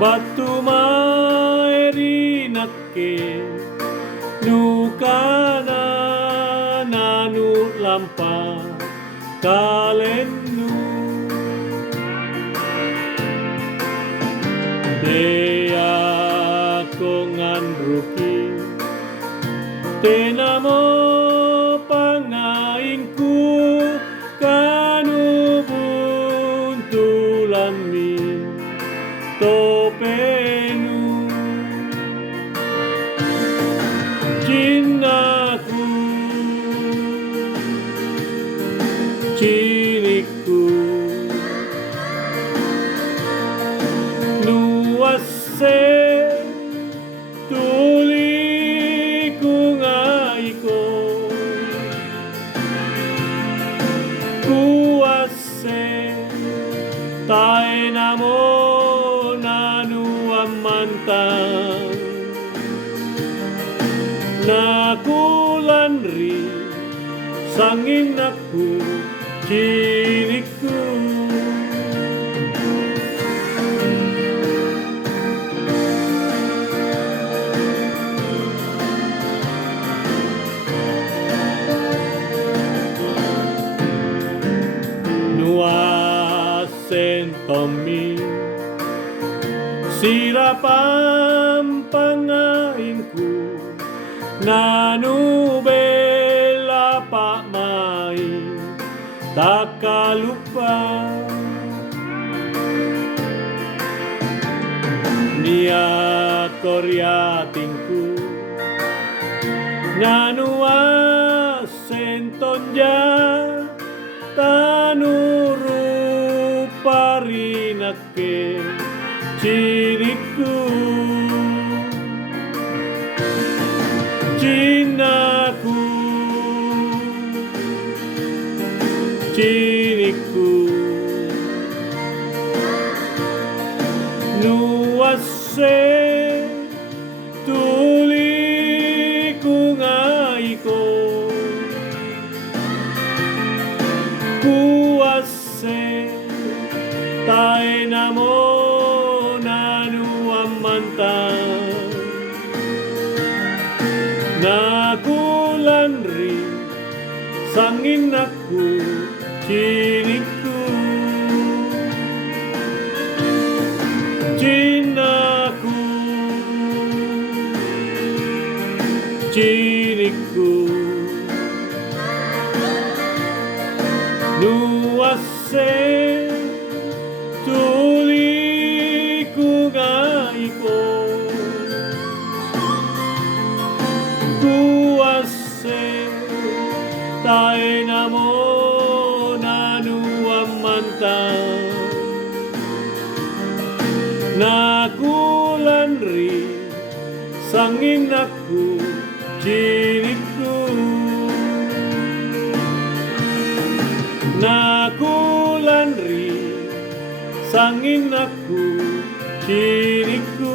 Batu maerinake nukana nanu lampa kalennu dea kongan ruki tenamo pangaingku kanu buntulami topenu cintaku ciniku nuase tuliku ngaiko kuase tae namo nanu amantang nakulanri sangin aku ciniku nuasen tomi sirapam pangainku nanu bela pak mai takalupa niat koryatinku nanu asentonja tanu ruparinake ciriku cintaku ciniku nuase tuliku ngaiko kuase tae namo nanu amantang nakulanri sangin aku ciniku cintaku ciniku nuase tuliku ngaiko kuase tae namo nanu amantang nakulanri sangin aku ciniku nakulanri sangin aku ciniku